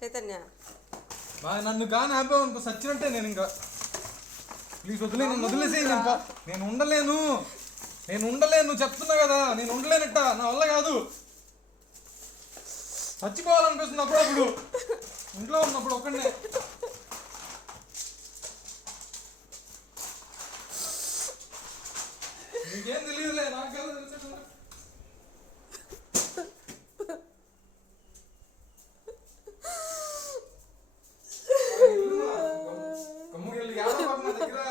చైతన్య నన్ను కానీ ఆపావు అనుకో సచ్చినట్టే నేను ఇంకా. ప్లీజ్ వదిలే, నేను వదిలేసే. నేను ఉండలేను చెప్తున్నా కదా, నేను ఉండలేనట్ట, నా వల్ల కాదు. చచ్చిపోవాలనిపిస్తుంది అప్పుడప్పుడు ఇంట్లో ఉన్నప్పుడు ఒక్కడే. నీకేం తెలియదులే, నాకు కదా తెలుసు. కమ్ముకెళ్ళి ఏడవకు నా దగ్గర.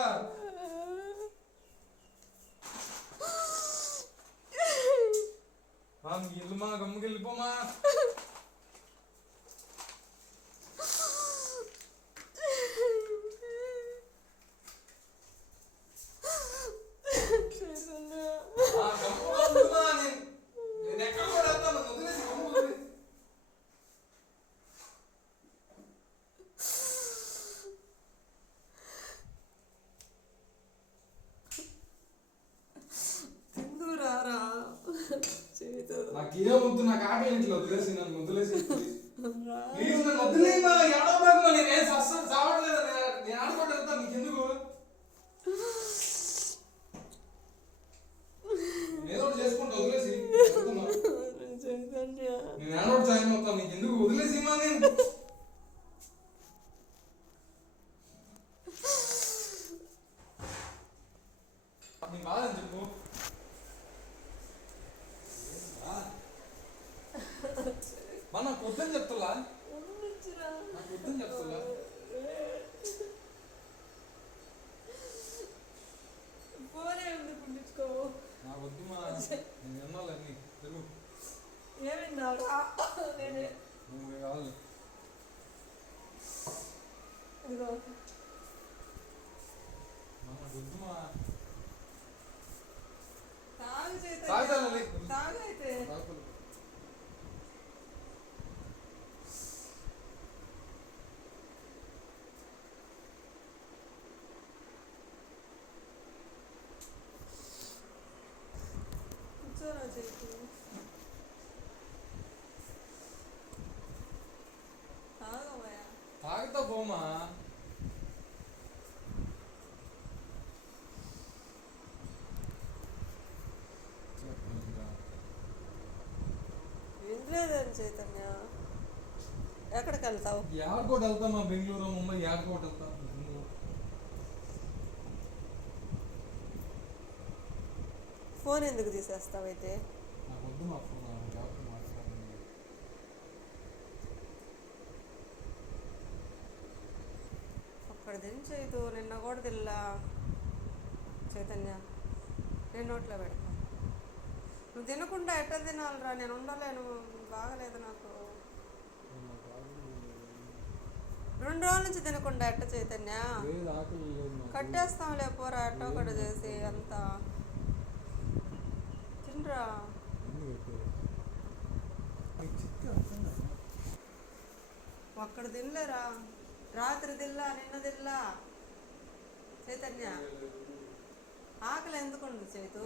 ఇల్లుమా గమ్ముకెళ్ళిపోమా. నేను ఎక్కడ కూడా వెళ్తాను, వదిలేసి గమ్ము. నాకేమొద్దు, నాకు ఆకలి ఇంట్లో వదిలేసి, నన్ను వదిలేసి ప్లీజ్, నన్ను వదిలేమా. ఏడవబాకమా, నేనేం అస్సలు చావట్లేదు, నేను ఆడుకోవడం వెళ్తాను. నీకెందుకు? ఏదో ఒకటి చేసుకుంటా, వదిలేసి. నేను ఏడవడం జాయిన్ అవుతాను, నీకెందుకు? వదిలేసి మా. నేను నీ బాధ అని చెప్పు. నాకు వద్దని చెప్తులా, నాకు వద్దని చెప్తులా. నాకు వద్దు మా, నేను వినాలని తెలుగు. నువ్వు కావాలి. నాకు వద్దు మా. తాగుతా పోమా. వినలేదని చైతన్య. ఎక్కడికి వెళ్తావు? ఎయిర్పోర్ట్ వెళ్తామా, బెంగళూరు ముంబై ఎయిర్పోర్ట్ వెళ్తాం. ఫోన్ ఎందుకు తీసేస్తావు అయితే? నాకు వద్దు మా ఫోన్. అక్కడ తినచేయదు, నిన్న కూడా తిల్లా చైతన్య. నేను నోట్లో పెడతా. నువ్వు తినకుండా ఎట్లా తినాలిరా? నేను ఉండలేను, బాగలేదు నాకు. 2 రోజుల నుంచి తినకుండా ఎట్ట చైతన్య? కట్టేస్తాంలే పోరా, ఎట్టో ఒకటి చేసి అంతా తినరా. అక్కడ తినలేరా? రాత్రి తిల్లా, నిన్న తిల్లా చైతన్య. ఆకలి ఎందుకుంది చైతు?